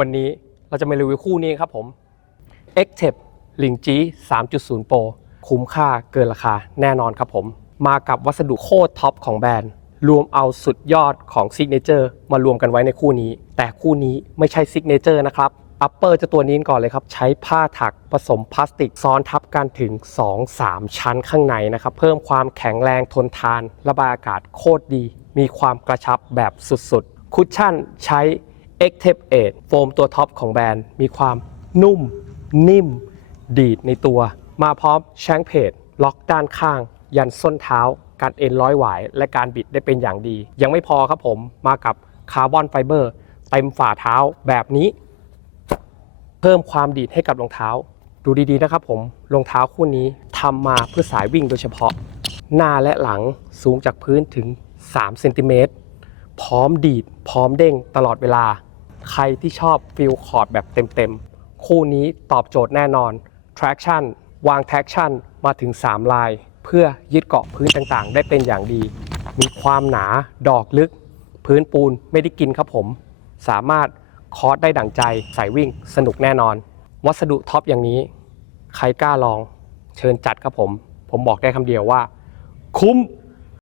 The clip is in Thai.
วันนี้เราจะมารีวิวคู่นี้ครับผม x t e p ลิงจี3.0 Pro คุ้มค่าเกินราคาแน่นอนครับผม มากับวัสดุโคตรท็อปของแบรนด์ รวมเอาสุดยอดของซิกเนเจอร์มารวมกันไว้ในคู่นี้ แต่คู่นี้ไม่ใช่ซิกเนเจอร์นะครับอัปเปอร์จะตัวนี้ก่อนเลยครับ ใช้ผ้าถักผสมพลาสติกซ้อนทับกันถึง 2-3 ชั้นข้างในนะครับ เพิ่มความแข็งแรงทนทาน ระบายอากาศโคตรดี มีความกระชับแบบสุดๆ คุชชั่นใช้ x t e p 8โฟมตัวท็อปของแบรนด์ มีความนุ่ม นิ่ม ดีดในตัว มาพร้อมแชงเพจล็อกด้านข้าง ยันส้นเท้า การเอ็นร้อยหวาย และการบิดได้เป็นอย่างดี ยังไม่พอครับผมมากับคาร์บอนไฟเบอร์เต็มฝ่าเท้าแบบนี้ เพิ่มความดีดให้กับรองเท้า ดูดีๆนะครับผมรองเท้าคู่นี้ทำมาเพื่อสายวิ่งโดยเฉพาะ หน้าและหลังสูงจากพื้นถึง3เซนติเมตรพร้อมดีด พร้อมเด้งตลอดเวลา ใครที่ชอบฟิลคอร์ดแบบเต็มๆ คู่นี้ตอบโจทย์แน่นอน traction วาง traction มาถึง 3 ลาย เพื่อยึดเกาะพื้นต่างๆ ได้เป็นอย่างดี มีความหนาดอกลึก พื้นปูนไม่ได้กินครับผม สามารถคอร์สได้ดั่งใจใส่วิ่งสนุกแน่นอน วัสดุท็อปอย่างนี้ ใครกล้าลองเชิญจัดครับผม ผมบอกได้คำเดียวว่า คุ้ม